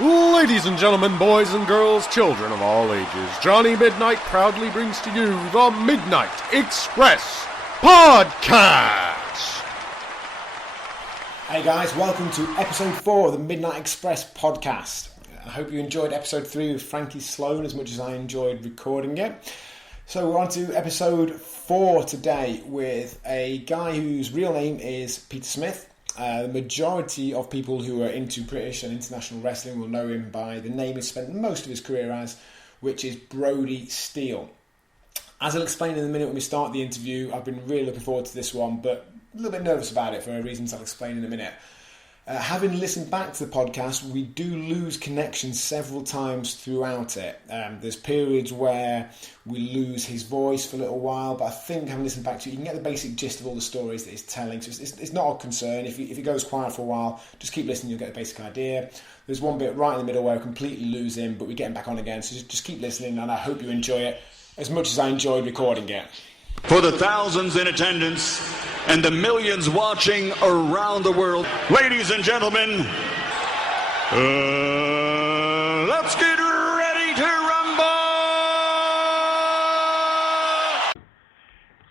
Ladies and gentlemen, boys and girls, children of all ages, Johnny Midnight proudly brings to you the Midnight Express Podcast! Hey guys, welcome to episode 4 of the Midnight Express Podcast. I hope you enjoyed episode 3 with Frankie Sloan as much as I enjoyed recording it. So we're on to episode 4 today with a guy whose real name is Peter Smith. The majority of people who are into British and international wrestling will know him by the name he's spent most of his career as, which is Broadie Steele. As I'll explain in a minute when we start the interview, I've been really looking forward to this one, but a little bit nervous about it for reasons I'll explain in a minute. Having listened back to the podcast, we do lose connection several times throughout it. There's periods where we lose his voice for a little while, but I think having listened back to it, you can get the basic gist of all the stories that he's telling. So it's not a concern. If it goes quiet for a while, just keep listening, you'll get the basic idea. There's one bit right in the middle where we completely lose him, but we get him back on again. So just keep listening, and I hope you enjoy it as much as I enjoyed recording it. For the thousands in attendance and the millions watching around the world, ladies and gentlemen, let's get ready to rumble!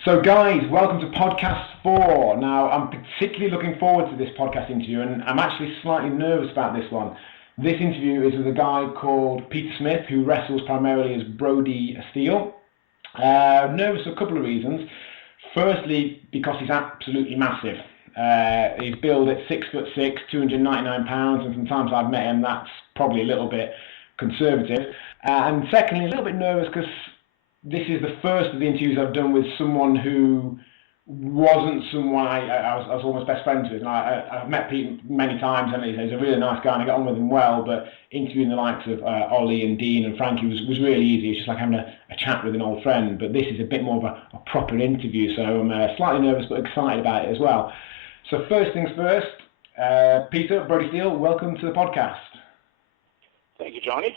So guys, welcome to podcast 4. Now, I'm particularly looking forward to this podcast interview, and I'm actually slightly nervous about this one. This interview is with a guy called Peter Smith, who wrestles primarily as Broadie Steele. Nervous for a couple of reasons. Firstly, because he's absolutely massive. He's billed at 6'6", 299 pounds, and from times I've met him, that's probably a little bit conservative. And secondly, a little bit nervous because this is the first of the interviews I've done with someone who wasn't someone I was almost best friends with. And I've met Pete many times, and he's a really nice guy, and I get on with him well, but interviewing the likes of Ollie and Dean and Frankie was really easy. It's just like having a chat with an old friend, but this is a bit more of a proper interview, so I'm slightly nervous but excited about it as well. So first things first, Peter, Broadie Steele, welcome to the podcast. Thank you, Johnny.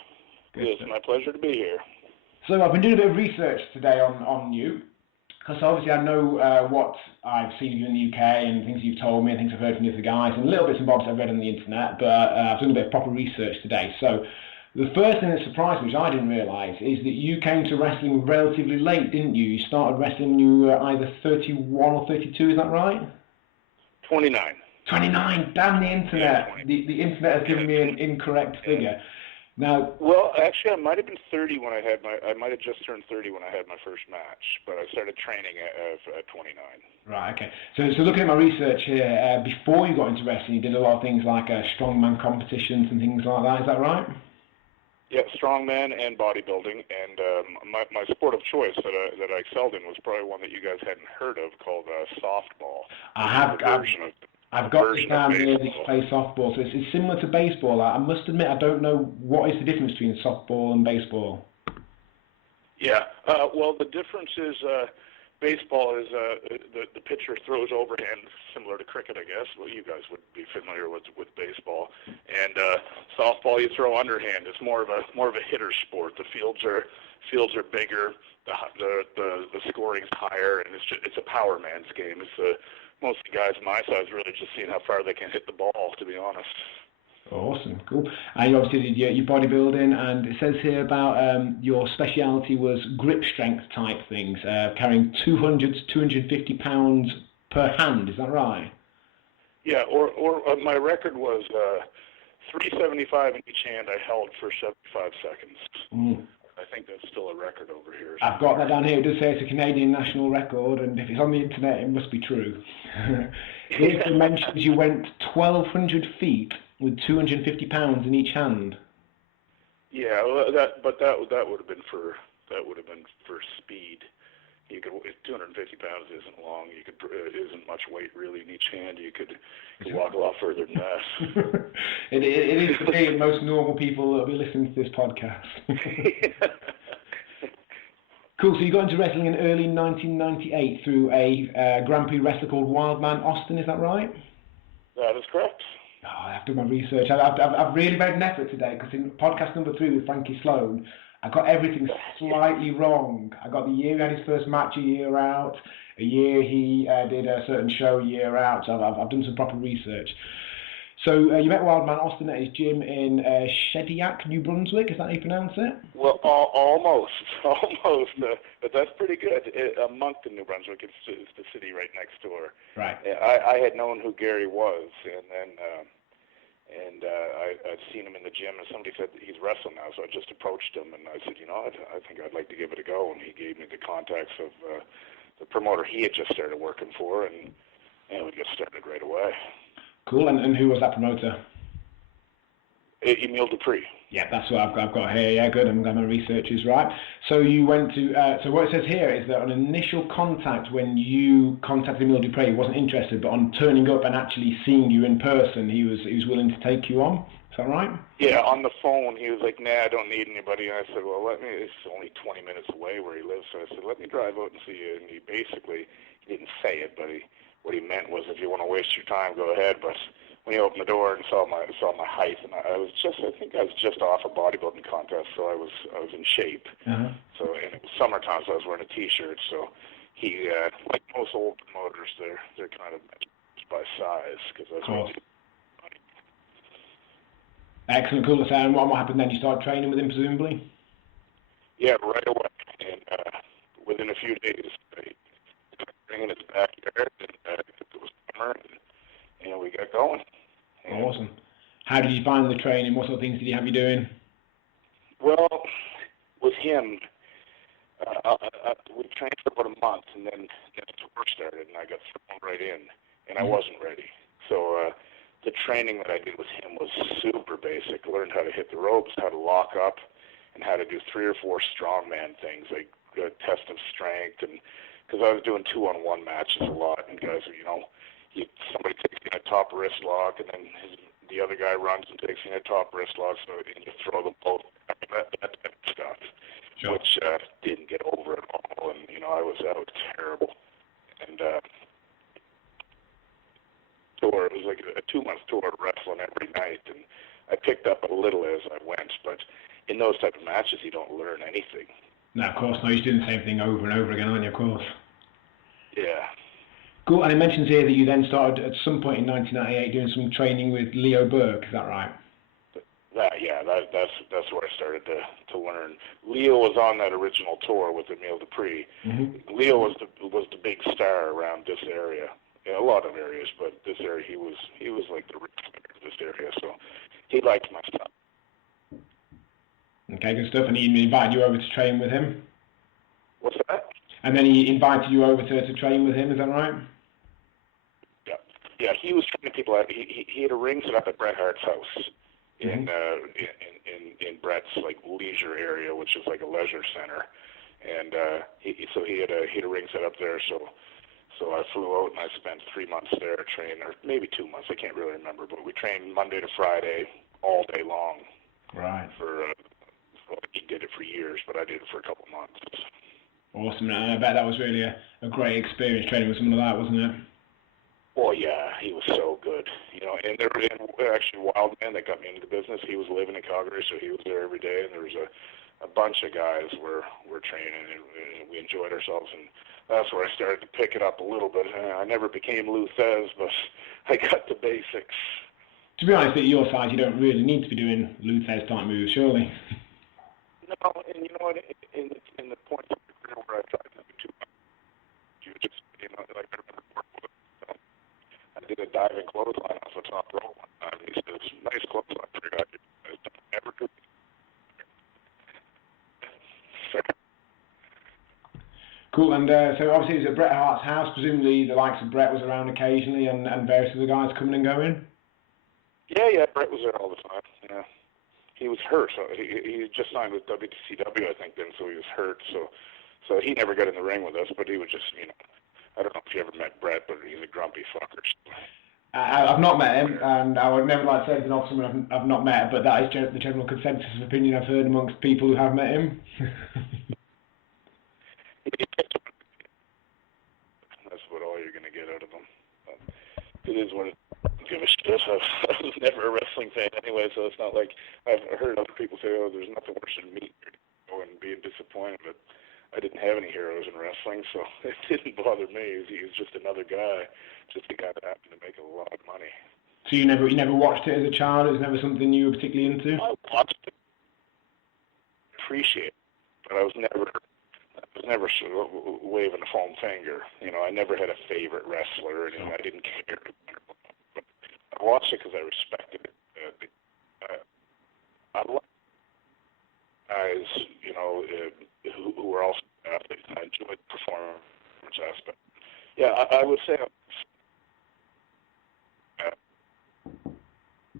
It's my pleasure to be here. So I've been doing a bit of research today on you, because obviously I know what I've seen of you in the UK and things you've told me and things I've heard from the other guys and little bits and bobs I've read on the internet, but I've done a bit of proper research today. So the first thing that surprised me, which I didn't realise, is that you came to wrestling relatively late, didn't you? You started wrestling when you were either 31 or 32, is that right? 29. 29, damn the internet. The internet has given me an incorrect figure. Now, well, actually, I might have been 30 when I might have just turned 30 when I had my first match, but I started training at 29. Right, okay. So looking at my research here, before you got into wrestling, you did a lot of things like strongman competitions and things like that, is that right? Yeah, strongman and bodybuilding, and my sport of choice that I excelled in was probably one that you guys hadn't heard of called softball. I've got this down here that you play softball, so it's similar to baseball. I must admit, I don't know what is the difference between softball and baseball. Yeah, well, the difference is baseball is the pitcher throws overhand, similar to cricket, I guess. Well, you guys would be familiar with baseball. And softball, you throw underhand. It's more of a hitter sport. The fields are bigger. The scoring's higher, and it's a power man's game. Most of the guys my size really just seeing how far they can hit the ball, to be honest. Awesome, cool. And you obviously did your bodybuilding, and it says here about your speciality was grip strength type things, carrying 200 to 250 pounds per hand, is that right? Yeah, or my record was 375 in each hand I held for 75 seconons. Mm. I think that's still a record over here. I've got that down here. It does say it's a Canadian national record, and if it's on the internet, it must be true. It mentions you went 1,200 feet with 250 pounds in each hand. Yeah, well, that would have been for speed. 250 pounds isn't long. Isn't much weight really in each hand. You could walk a lot further than that. It is for me and most normal people that will be listening to this podcast. Cool. So you got into wrestling in early 1998 through a Grand Prix wrestler called Wildman Austin. Is that right? That is correct. Oh, I've done my research. I've really made an effort today because in podcast number 3 with Frankie Sloan, I got everything slightly wrong. I got the year he had his first match a year out, a year he did a certain show a year out. So I've done some proper research. So you met Wildman Austin at his gym in Shediac, New Brunswick. Is that how you pronounce it? Well, almost, almost. But that's pretty good. Moncton, New Brunswick, it's the city right next door. Right. I had known who Gary was, and then I'd seen him in the gym, and somebody said that he's wrestling now, so I just approached him, and I said, I think I'd like to give it a go, and he gave me the contacts of the promoter he had just started working for, and we got started right away. Cool, and who was that promoter? Emile Dupree. Yeah, that's what I've got here. Yeah, good. I'm glad my research is right. So you went to. So what it says here is that on initial contact, when you contacted Emile Dupree, he wasn't interested, but on turning up and actually seeing you in person, he was willing to take you on. Is that right? Yeah, on the phone, he was like, "Nah, I don't need anybody." And I said, "Well, it's only 20 minutes away where he lives." So I said, "Let me drive out and see you." And he didn't say it, but what he meant was, if you want to waste your time, go ahead. But when he opened the door and saw my height, and I think I was just off a bodybuilding contest, so I was in shape. Uh-huh. So and it was summertime, so I was wearing a t-shirt. So he, like most old promoters, they're kind of measured by size, because that's what. Excellent, cool. So, and what happened then? You started training with him, presumably? Yeah, right away. And within a few days, I started training in his backyard, and it was summer, and we got going. And awesome. How did you find the training? What sort of things did he have you doing? Well, with him, we trained for about a month, and then the tour started, and I got thrown right in, and I wasn't ready. So the training that I did with him was super basic. I learned how to hit the ropes, how to lock up, and how to do 3 or 4 strongman things, like test of strength, and because I was doing 2-on-1 matches a lot, and guys, somebody takes in a top wrist lock, and then the other guy runs and takes in a top wrist lock, and you throw them both. That type of stuff, sure. Which didn't get over at all, and I was out terrible. And tour, it was like a 2-month tour of wrestling every night, and I picked up a little as I went, but in those type of matches, you don't learn anything. No, of course, no, you're doing the same thing over and over again, aren't you, of course? Yeah. Cool, and it mentions here that you then started at some point in 1998 doing some training with Leo Burke, is that right? That's where I started to learn. Leo was on that original tour with Emile Dupree. Mm-hmm. Leo was the big star around this area. In a lot of areas, but this area he was like the rich of this area, so he liked my stuff. Okay, good stuff. And he invited you over to train with him? What's that? And then he invited you over to train with him, is that right? Yeah. He was training people out. He had a ring set up at Bret Hart's house in Bret's like leisure area, which is like a leisure center, and he had a ring set up there. So I flew out and I spent 3 months there training, or maybe 2 months. I can't really remember, but we trained Monday to Friday all day long. Right. He did it for years, but I did it for a couple months. Awesome, and I bet that was really a great experience training with someone like that, wasn't it? Well, yeah, he was so good. And there were actually Wildman that got me into the business. He was living in Calgary, so he was there every day, and there was a bunch of guys were training, and we enjoyed ourselves, and that's where I started to pick it up a little bit. I never became Lou Thez, but I got the basics. To be honest, at your size, you don't really need to be doing Lou Thez type moves, surely. No, and you know what? In the point of the career where I tried to do too much, you just, like I remember, I did a diving clothesline off the top rope one time. He says, "Nice clothesline for a guy who never do." Cool, and so obviously it was at Bret Hart's house. Presumably the likes of Bret was around occasionally, and various other guys coming and going. Yeah, Bret was there all the time. Yeah, he was hurt. So he just signed with WCW, I think, then, so he was hurt. So he never got in the ring with us, but he was just, I don't know if you ever met Bret, but he's a grumpy fucker. I've not met him, and I would never like to say anything off someone I've not met, but that is the general consensus of opinion I've heard amongst people who have met him. That's what all you're going to get out of them. It is what it give a shit. I was never a wrestling fan anyway, so it's not like I've heard other people say, "Oh, there's nothing worse than me," and being disappointed, but I didn't have any heroes in wrestling, so it didn't bother me. He was just another guy, just a guy that happened to make a lot of money. So you never watched it as a child? It was never something you were particularly into? I watched it, appreciate it, but I was never sort of waving a foam finger. You know, I never had a favorite wrestler, and I didn't care. But I watched it because I respected it. I like guys, you know, who were also athletes, and I enjoyed the performance aspect. Yeah, I would say.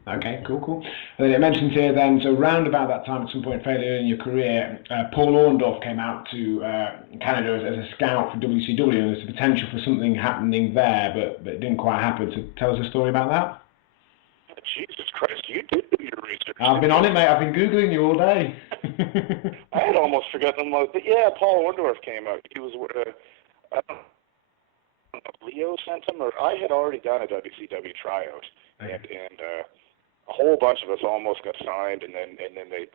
Okay, cool. And then it mentions here then, so round about that time, at some point fairly in your career, Paul Orndorff came out to Canada as a scout for WCW, and there's a potential for something happening there, but it didn't quite happen. So tell us a story about that. Jesus Christ, you did do your research. I've been on it, mate. I've been Googling you all day. I had almost forgotten him. But yeah, Paul Orndorff came out. He was, I don't know, Leo sent him, or I had already done a WCW tryout, and a whole bunch of us almost got signed, and then they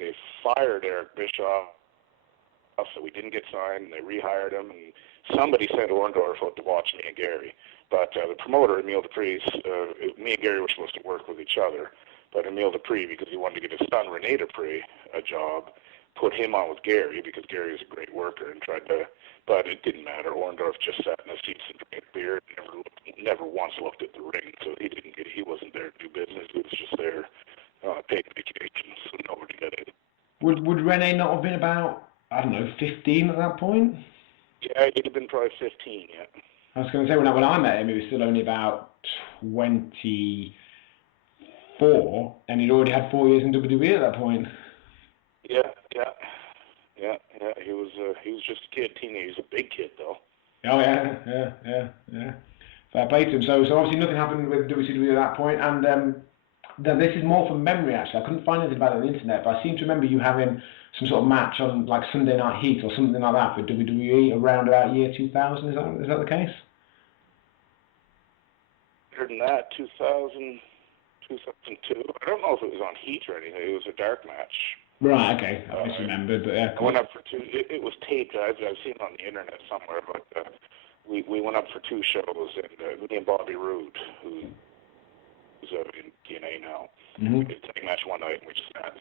fired Eric Bischoff, so we didn't get signed, and they rehired him, and somebody sent Orndorff out to watch me and Gary. But the promoter, Emile Dupree's, me and Gary were supposed to work with each other, but Emile Dupree, because he wanted to get his son, Rene Dupree, a job, put him on with Gary, because Gary is a great worker, and tried to, but it didn't matter. Orndorff just sat in his seats and drank beer, never once looked at the ring, so he wasn't there to do business, he was just there taking vacations, so nobody got in. Would Rene not have been about, I don't know, 15 at that point? Yeah, he'd have been probably 15, yeah. I was going to say, when I met him, he was still only about 24, and he'd already had 4 years in WWE at that point. Yeah. He was just a kid, teenager. He was a big kid, though. Oh yeah. Fair play to him. So obviously nothing happened with WCW at that point, and then this is more from memory. Actually, I couldn't find anything about it on the internet, but I seem to remember you having some sort of match on like Sunday Night Heat or something like that for WWE around about year 2000. Is that the case? Other than that, 2000, 2002. I don't know if it was on Heat or anything. It was a dark match. Right. Okay. I misremembered, but yeah. I went up for two. It was taped. I've seen it on the internet somewhere, but we went up for 2 shows, and me and Bobby Roode, who's in TNA now, we did a tag match one night, and we just had.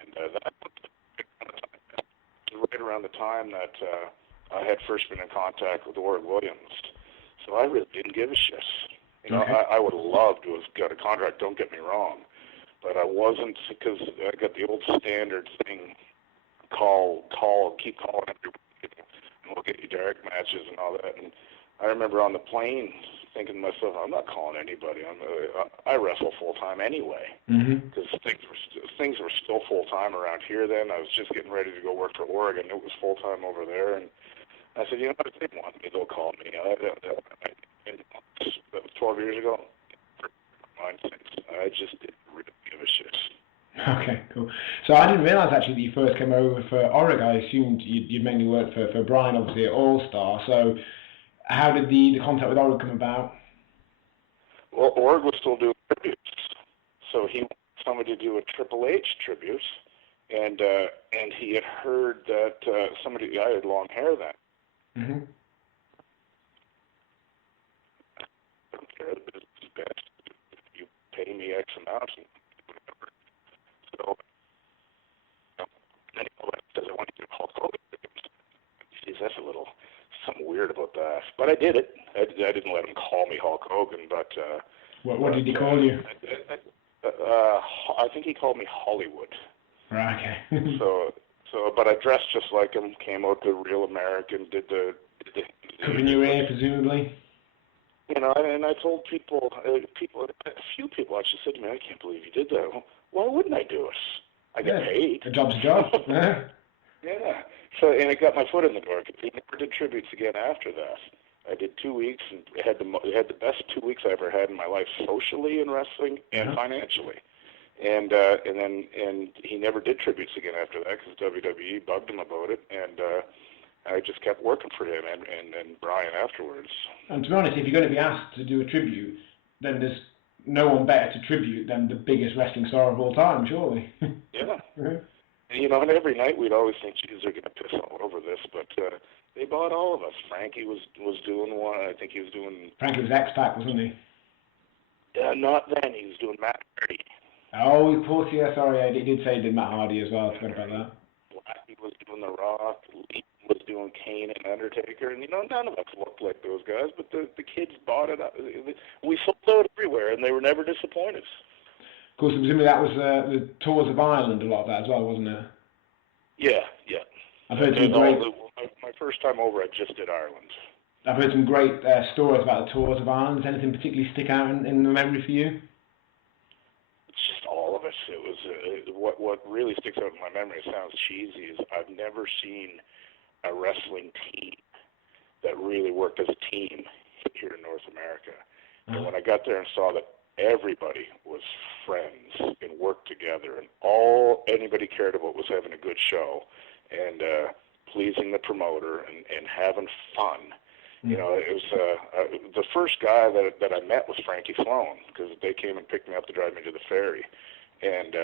And that was right around the time that I had first been in contact with Org Williams. So I really didn't give a shit. You know, I would have loved to have got a contract, don't get me wrong. But I wasn't, because I got the old standard thing, keep calling every week, and we'll get you direct matches and all that. And I remember on the plane thinking to myself, I'm not calling anybody. I wrestle full-time anyway, because things were still full-time around here then. I was just getting ready to go work for Oregon. It was full-time over there, and I said, you know, if they want me, they'll call me. That was 12 years ago. I just didn't really give a shit. Okay, cool. So I didn't realise actually that you first came over for Oregon. I assumed you'd mainly worked for Brian, obviously, at All Star. So how did the contact with Oregon come about? Well, Oregon was still doing tributes. So he wanted somebody to do a Triple H tribute, and he had heard that I had long hair then. Mm-hmm. I don't care, the business is best. You pay me X amount and whatever. So, then he says, I want you to Hulk Hogan. Geez, that's something weird about that. But I did it. I didn't let him call me Hulk Hogan, but... what did he call you? I think he called me Hollywood. Right, okay. But I dressed just like him, came out the real American, did the covering your ear, presumably. You know, and I told people, a few people actually said to me, I can't believe you did that. Well, why wouldn't I do it? I get paid. A job's a job. Yeah. Yeah. So, and it got my foot in the door. He never did tributes again after that. I did 2 weeks and had the best 2 weeks I ever had in my life, socially in wrestling and financially. And he never did tributes again after that because WWE bugged him about it, and I just kept working for him and Brian afterwards. And to be honest, if you're going to be asked to do a tribute, then there's no one better to tribute than the biggest wrestling star of all time, surely. Yeah. And, you know, and every night we'd always think, geez, they're going to piss all over this, but they bought all of us. Frankie was doing one. I think he was doing... Frankie was X-Pac, wasn't he? Not then. He was doing Matt Hardy. Oh, of course, yeah, sorry, he did say he did Matt Hardy as well. I forgot about that. Blackie was doing The Rock. Lee was doing Kane and Undertaker. And, none of us looked like those guys, but the kids bought it up. We sold out everywhere, and they were never disappointed. Of course, presumably that was the Tours of Ireland, a lot of that as well, wasn't it? Yeah. I've heard some great... My first time over, I just did Ireland. I've heard some great stories about the Tours of Ireland. Does anything particularly stick out in the memory for you? It's just all of it. It was what really sticks out in my memory. It sounds cheesy. Is I've never seen a wrestling team that really worked as a team here in North America. And when I got there and saw that everybody was friends and worked together, and all anybody cared about was having a good show and pleasing the promoter and having fun. It was the first guy that I met was Frankie Sloan, because they came and picked me up to drive me to the ferry, and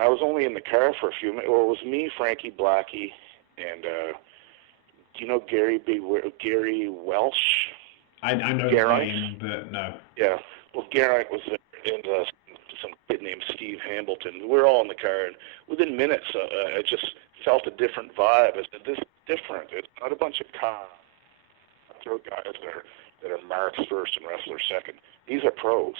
I was only in the car for a few minutes. Well, it was me, Frankie, Blackie, and do you know Gary Welsh? I know his name, but no. Yeah, well, Geraint was there, and some kid named Steve Hambleton. We were all in the car, and within minutes, I just felt a different vibe. I said, "This is different. It's not a bunch of guys that are marks first and wrestlers second. These are pros."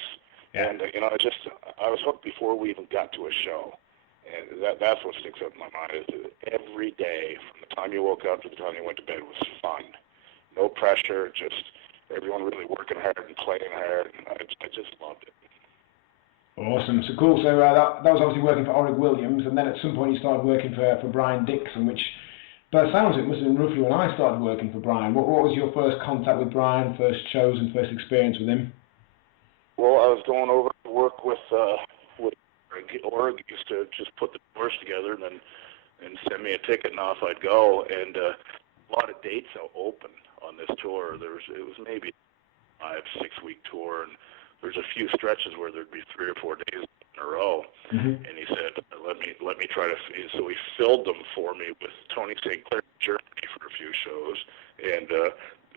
Yeah. And I was hooked before we even got to a show, and that's what sticks out in my mind. Is that every day, from the time you woke up to the time you went to bed, was fun. No pressure, just everyone really working hard and playing hard. And I just loved it. Awesome. So cool. So that was obviously working for Orig Williams, and then at some point you started working for Brian Dixon, which, by the sounds of it, must have been roughly when I started working for Brian. What was your first contact with Brian, first shows and first experience with him? Well, I was going over to work with Orig. Used to just put the tours together and send me a ticket, and off I'd go. And a lot of dates open on this tour. It was maybe a 5-6 week tour, and there's a few stretches where there'd be 3 or 4 days in a row. Mm-hmm. And he said, let me try to. So he filled them for me with Tony St. Clair in Germany for a few shows, and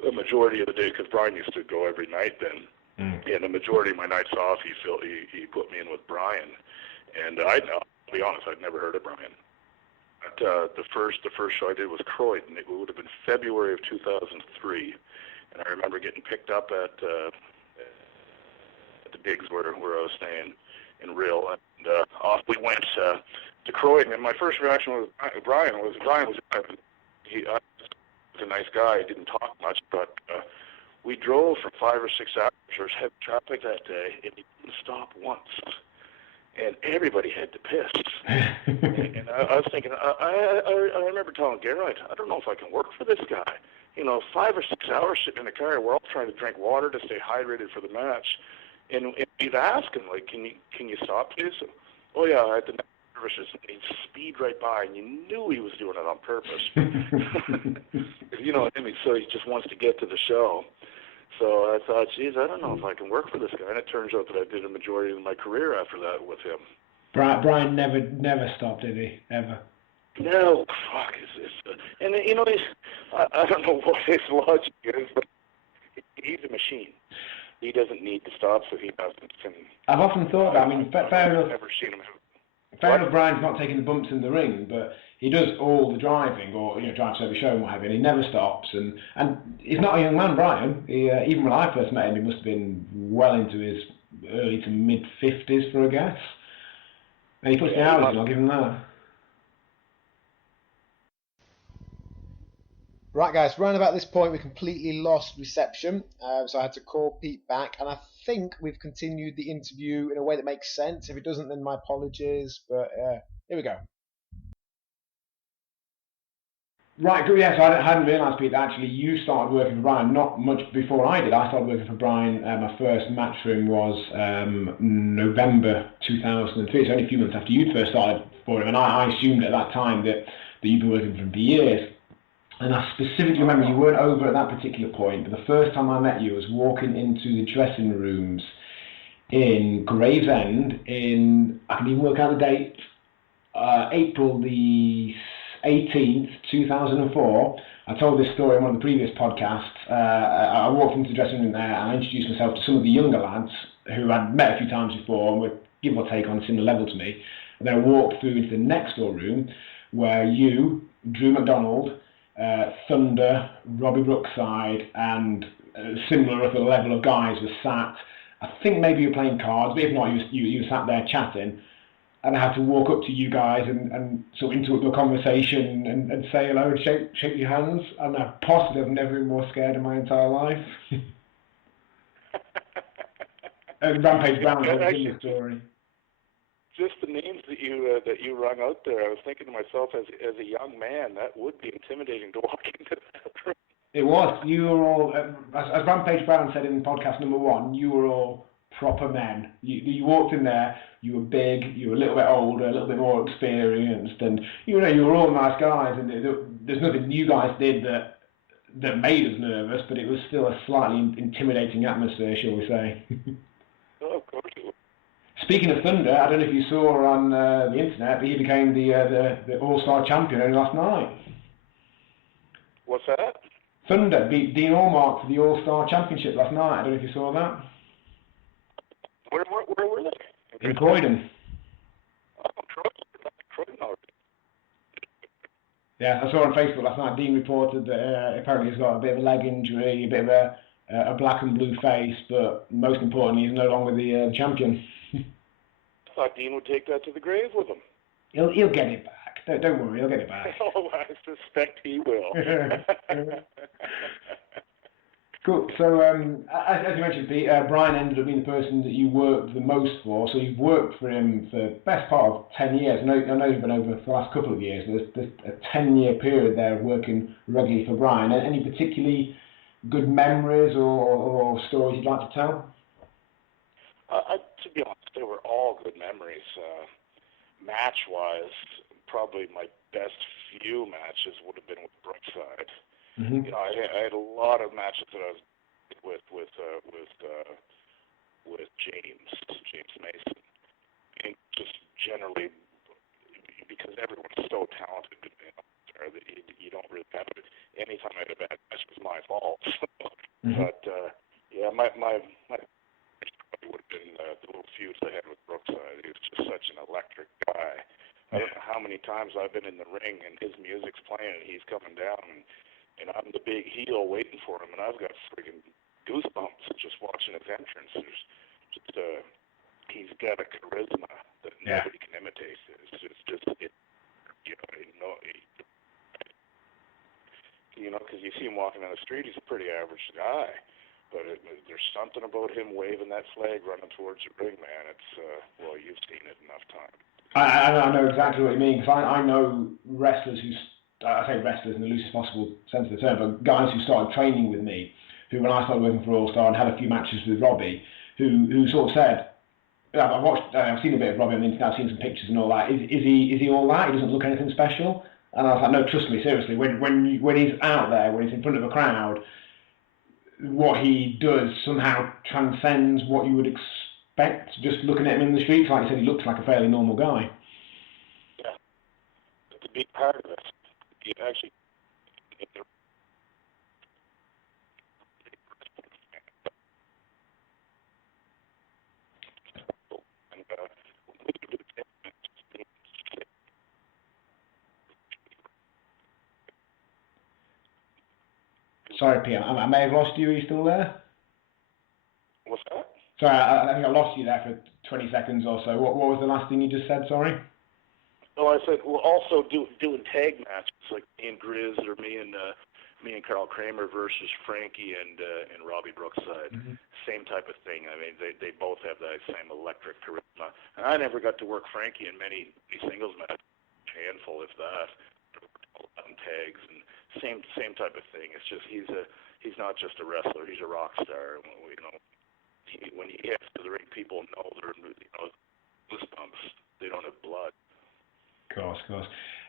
the majority of the day, because Brian used to go every night then. And the majority of my nights off, he put me in with Brian, and I'll be honest, I'd never heard of Brian. But the first show I did was Croydon. It would have been February of 2003, and I remember getting picked up at the digs where I was staying in Real, and off we went to Croydon. And my first reaction was Brian was he was a nice guy. He didn't talk much, but we drove for 5 or 6 hours. There was heavy traffic that day, and he didn't stop once. And everybody had to piss. And I was thinking, I remember telling Geraint, I don't know if I can work for this guy. 5 or 6 hours sitting in the car, we're all trying to drink water to stay hydrated for the match. And you'd ask him, like, can you stop please? Oh yeah, I had the services, and he'd speed right by, and you knew he was doing it on purpose. So he just wants to get to the show. So I thought, geez, I don't know if I can work for this guy. And it turns out that I did a majority of my career after that with him. Brian never stopped, did he? Ever? No, fuck. And I don't know what his logic is, but he's a machine. He doesn't need to stop, so he doesn't. And I've often thought that. I mean, fair enough. I've never seen him. Fair enough, Brian's not taking the bumps in the ring, but he does all the driving, or drives every show and what have you, and he never stops. And he's not a young man, Brian. He, even when I first met him, he must have been well into his early to mid-50s for a guess. And he puts the hours in, I'll give him that. Right, guys, round about this point, we completely lost reception, so I had to call Pete back, and I think we've continued the interview in a way that makes sense. If it doesn't, then my apologies, but here we go. Right, good, yeah, so I hadn't realised, Pete, that actually you started working for Brian not much before I did. I started working for Brian, my first match for him was November 2003, so only a few months after you'd first started for him, and I assumed at that time that you'd been working for him for years. And I specifically remember you weren't over at that particular point, but the first time I met you was walking into the dressing rooms in Gravesend in, I can even work out the date, April the 18th, 2004. I told this story in one of the previous podcasts. I walked into the dressing room there and I introduced myself to some of the younger lads who I'd met a few times before and were give or take on a similar level to me. And then I walked through into the next door room where you, Drew McDonald, Thunder, Robbie Brookside, and a similar other level of guys were sat. I think maybe you were playing cards, but if not, you were sat there chatting. And I had to walk up to you guys and sort of interrupt your conversation and say hello and shake your hands. And I possibly have never been more scared in my entire life. And Rampage Brown told me the story. Just the names that you rung out there, I was thinking to myself, as a young man, that would be intimidating to walk into that room. It was. You were all, as Rampage Brown said in podcast number 1, you were all proper men. You walked in there, you were big, you were a little bit older, a little bit more experienced, and you were all nice guys, and there's nothing you guys did that made us nervous, but it was still a slightly intimidating atmosphere, shall we say. Oh, of course it was. Speaking of Thunder, I don't know if you saw on the internet, but he became the All-Star champion only last night. What's that? Thunder beat Dean Allmark for the All-Star Championship last night. I don't know if you saw that. Where were they? In Croydon. Oh, Croydon already. Yeah, I saw on Facebook last night. Dean reported that apparently he's got a bit of a leg injury, a bit of a black and blue face, but most importantly, he's no longer the champion. I thought Dean would take that to the grave with him. He'll get it back. Don't worry, he'll get it back. Oh, I suspect he will. Cool. So, as you mentioned, Pete, Brian ended up being the person that you worked the most for. So you've worked for him for the best part of 10 years. I know you've been over for the last couple of years. There's a 10-year period there of working regularly for Brian. Any particularly good memories or stories you'd like to tell? To be honest, they were all good memories. Match-wise, probably my best few matches would have been with Brookside. Mm-hmm. I had a lot of matches that I was with James Mason, and just generally because everyone's so talented, that you don't really have it. Anytime I had a bad match, it was my fault. Mm-hmm. But yeah, my probably would have been the little feuds I had with Brookside. He was just such an electric guy. I don't know how many times I've been in the ring and his music's playing and he's coming down and I'm the big heel waiting for him and I've got friggin' goosebumps just watching his entrance. There's just he's got a charisma that nobody can imitate. It's just because you see him walking down the street, he's a pretty average guy. But there's something about him waving that flag running towards the ring, man. It's, well, you've seen it enough times. I know exactly what you mean, because I know wrestlers I say wrestlers in the loosest possible sense of the term, but guys who started training with me, who when I started working for All Star and had a few matches with Robbie, who sort of said, I've seen a bit of Robbie on the internet, I've seen some pictures and all that. Is he all that? He doesn't look anything special? And I was like, no, trust me, seriously. When he's out there, when he's in front of a crowd, what he does somehow transcends what you would expect just looking at him in the streets. Like you said, he looks like a fairly normal guy. Yeah, it's a big part of it. You actually. Sorry, Pete, I may have lost you. Are you still there? What's that? Sorry, I think I lost you there for 20 seconds or so. What was the last thing you just said, sorry? Well, I said we're also doing tag matches like me and Grizz or me and Carl Kramer versus Frankie and Robbie Brookside. Mm-hmm. Same type of thing. I mean, they both have that same electric charisma. And I never got to work Frankie in many singles matches, handful if that. 11 tags and same type of thing. It's just he's not just a wrestler; he's a rock star. When he gets to the ring, people know they're goosebumps. They don't have blood. Of course.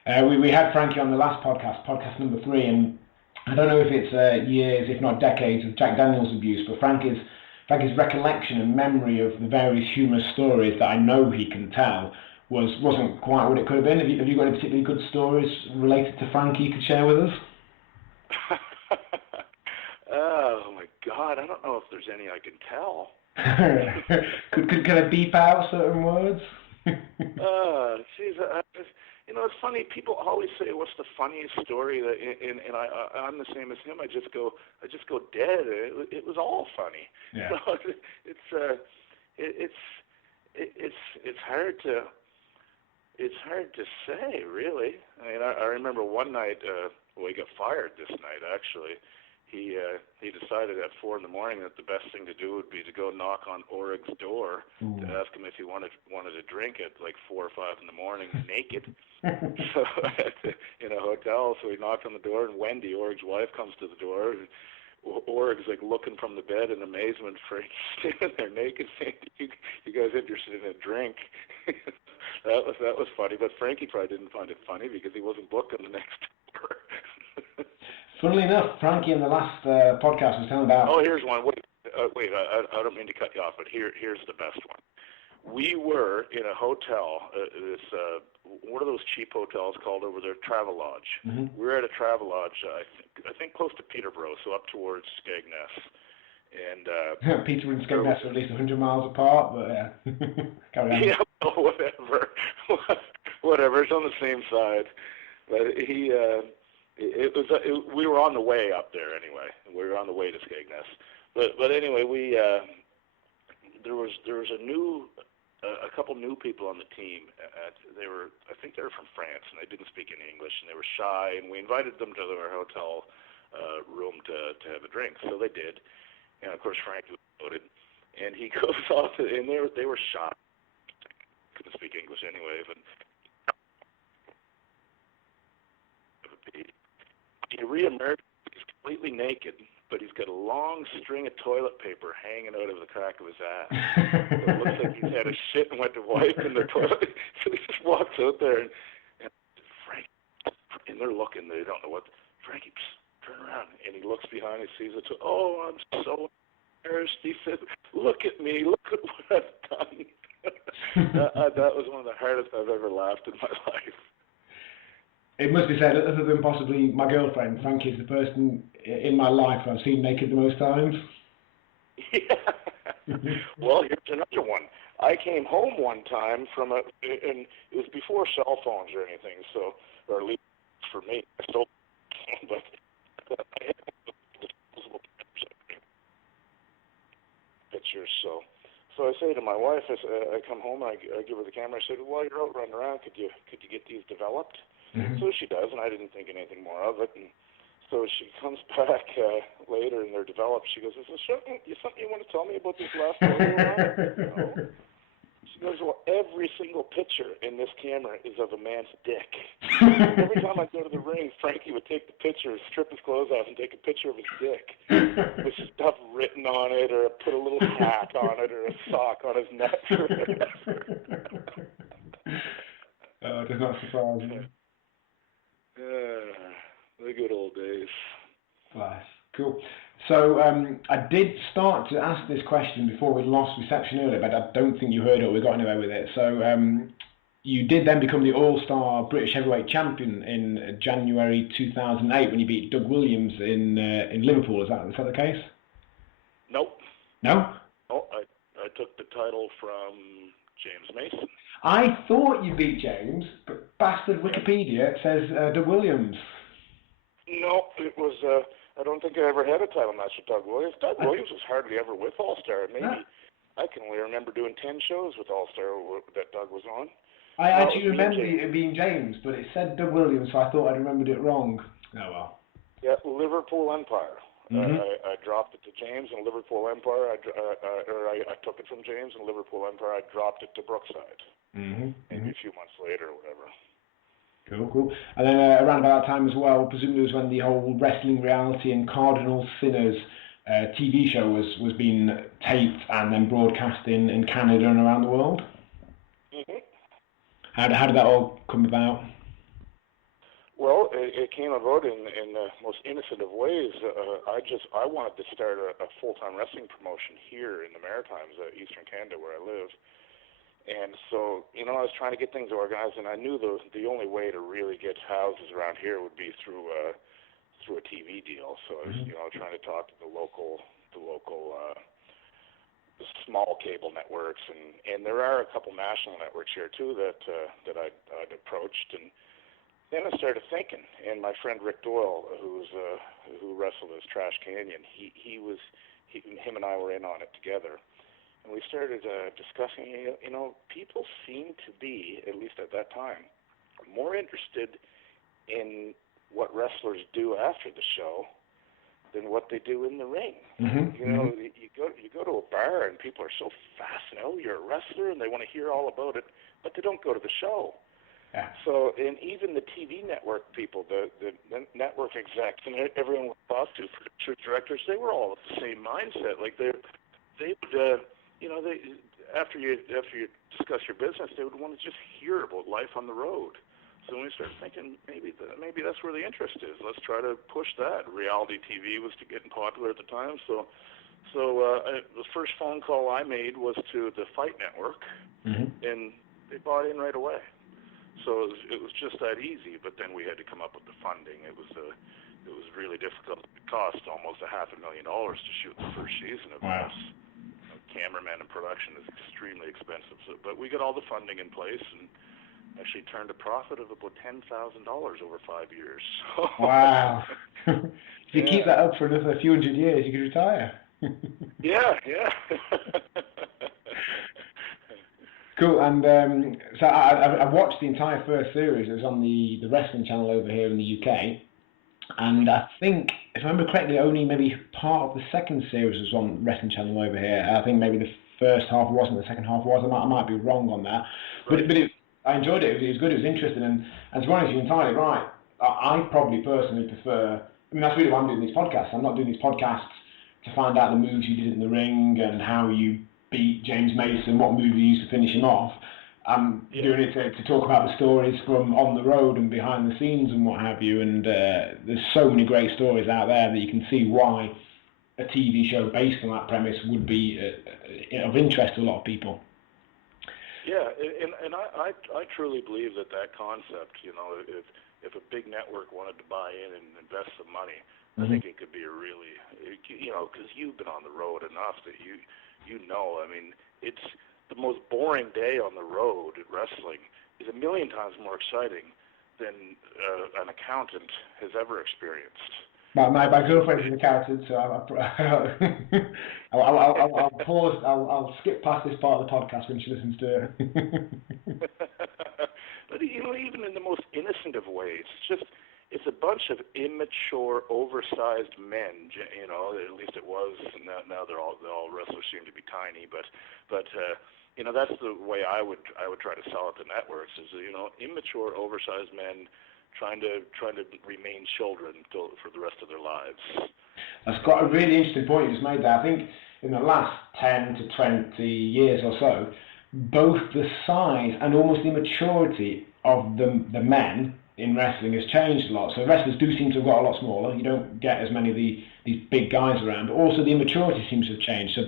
We had Frankie on the last podcast number 3, and I don't know if it's years, if not decades, of Jack Daniels abuse, but Frankie's recollection and memory of the various humorous stories that I know he can tell wasn't quite what it could have been. Have you got any particularly good stories related to Frankie you could share with us? Oh my God, I don't know if there's any I can tell. Could I beep out certain words? It's funny. People always say, "What's the funniest story?" And I'm the same as him. I just go dead. It was all funny. Yeah. So it's hard to say, really. I mean, I remember one night. He got fired this night, actually. He decided at 4 a.m. that the best thing to do would be to go knock on Orig's door to ask him if he wanted a drink at like 4 or 5 in the morning, naked. So in a hotel, so he knocked on the door, and Wendy, Orig's wife, comes to the door. And Orig's like looking from the bed in amazement. Frankie's standing there naked, saying, "You guys interested in a drink?" That was funny, but Frankie probably didn't find it funny because he wasn't booked on the next tour. Funnily enough, Frankie in the last podcast was telling about... Oh, here's one. Wait, I don't mean to cut you off, but here's the best one. We were in a hotel, one of those cheap hotels called over there Travelodge. Mm-hmm. We were at a Travelodge, I think close to Peterborough, so up towards Skegness. And Peter and Skegness are at least 100 miles apart, but yeah. Carry on. Yeah, whatever. Whatever, it's on the same side. But we were on the way up there anyway. We were on the way to Skegness. But anyway, there was a couple new people on the team. I think they were from France, and they didn't speak any English, and they were shy. And we invited them to our hotel room to have a drink. So they did, and of course Frank was voted. And he goes off, and they were shy. Couldn't speak English anyway, but he reemerged. He's completely naked, but he's got a long string of toilet paper hanging out of the crack of his ass. So it looks like he's had a shit and went to wipe in the toilet. So he just walks out there, and Frank, and they're looking. They don't know what. Frankie, turn around, and he looks behind. He sees it. Oh, I'm so embarrassed. He said, "Look at me. Look at what I've done." That was one of the hardest I've ever laughed in my life. It must be said, other than possibly my girlfriend, Frankie is the person in my life I've seen naked the most times. Yeah. Well, here's another one. I came home one time and it was before cell phones or anything, so, or at least for me, I still, but I had disposable pictures, so I say to my wife, I come home and I give her the camera. I said, "While you're out running around, could you get these developed?" Mm-hmm. So she does, and I didn't think anything more of it. And so she comes back later, and they're developed. She goes, "Is there something you want to tell me about this last photo?" No. She goes, "Well, every single picture in this camera is of a man's dick." Every time I go to the ring, Frankie would take the picture, strip his clothes off, and take a picture of his dick with stuff written on it, or put a little hat on it, or a sock on his neck. Oh, it does not surprise me. The good old days. Nice. Cool. So I did start to ask this question before we lost reception earlier, but I don't think you heard it or we got anywhere with it. So you did then become the All-Star British Heavyweight Champion in January 2008 when you beat Doug Williams in Liverpool. Is that the case? Nope. No? Oh, I took the title from James Mason. I thought you beat James, but bastard Wikipedia says Doug Williams. No, it was... I don't think I ever had a title match with Doug Williams. Doug Williams was hardly ever with All-Star. Maybe I can only remember doing 10 shows with All-Star that Doug was on. I actually remember it being James, but it said Doug Williams, so I thought I remembered it wrong. Oh well. Yeah, Liverpool Empire. Mm-hmm. I dropped it to James, and Liverpool Empire. I took it from James, and Liverpool Empire. I dropped it to Brookside. Mm-hmm. Maybe a few months later or whatever. Cool. And then around about that time as well, presumably was when the whole Wrestling Reality and Cardinal Sinners TV show was being taped and then broadcast in Canada and around the world. Mm-hmm. How did that all come about? Well, it came about in the most innocent of ways. I wanted to start a full-time wrestling promotion here in the Maritimes, Eastern Canada, where I live. And so, you know, I was trying to get things organized, and I knew the only way to really get houses around here would be through a TV deal. So I was, you know, trying to talk to the local the small cable networks, and there are a couple national networks here too that I'd approached, and then I started thinking. And my friend Rick Doyle, who wrestled as Trash Canyon, him and I were in on it together. And we started discussing, you know, people seem to be, at least at that time, more interested in what wrestlers do after the show than what they do in the ring. You know, you go to a bar and people are so fascinated. Oh, you're a wrestler, and they want to hear all about it, but they don't go to the show. Yeah. So, and even the TV network people, the network execs, and everyone we talked to, producers, directors, they were all of the same mindset. Like they would, you know, after you discuss your business, they would want to just hear about life on the road. So when we started thinking, maybe that's where the interest is. Let's try to push that. Reality TV was getting popular at the time, so the first phone call I made was to the Fight Network, and they bought in right away. So it was just that easy. But then we had to come up with the funding. It was really difficult. It cost almost $500,000 to shoot the first season of this. Cameraman and production is extremely expensive. So, but we got all the funding in place and actually turned a profit of about $10,000 over 5 years. Wow. If you keep that up for another few hundred years, you could retire. Yeah. Cool. And so I watched the entire first series. It was on the wrestling channel over here in the UK. And I think, if I remember correctly, only maybe part of the second series was on Wrestling Channel over here. I think maybe the first half wasn't, the second half was. I might be wrong on that. Right. But I enjoyed it. It was good. It was interesting. And to be honest, you're entirely right. I probably personally prefer... I mean, that's really why I'm doing these podcasts. I'm not doing these podcasts to find out the moves you did in the ring and how you beat James Mason, what move you used to finish him off. I'm doing it to talk about the stories from on the road and behind the scenes and what have you. And there's so many great stories out there that you can see why a TV show based on that premise would be of interest to a lot of people. Yeah, and I truly believe that concept, you know, if a big network wanted to buy in and invest some money, I think it could be a really, you know, because you've been on the road enough that you know, I mean, it's the most boring day on the road at wrestling is a million times more exciting than an accountant has ever experienced. My girlfriend is an accountant, so I'll pause. I'll skip past this part of the podcast when she listens to it. But you know, even in the most innocent of ways, it's a bunch of immature, oversized men. You know, at least it was. Now they're all wrestlers seem to be tiny, but you know, that's the way I would try to sell it to networks. Is, you know, immature, oversized men trying to remain children for the rest of their lives. That's quite a really interesting point you just made there. I think in the last 10 to 20 years or so, both the size and almost the maturity of the men in wrestling has changed a lot. So wrestlers do seem to have got a lot smaller. You don't get as many of these big guys around. But also the immaturity seems to have changed. So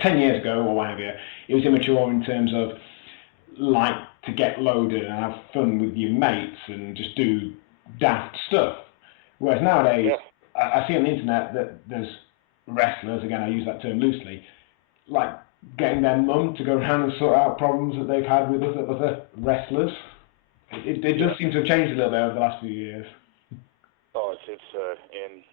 10 years ago or what have you, it was immature in terms of like to get loaded and have fun with your mates and just do daft stuff. Whereas nowadays, I see on the internet that there's wrestlers, again I use that term loosely, like getting their mum to go around and sort out problems that they've had with other wrestlers. It does seem to have changed a little bit over the last few years. Oh, and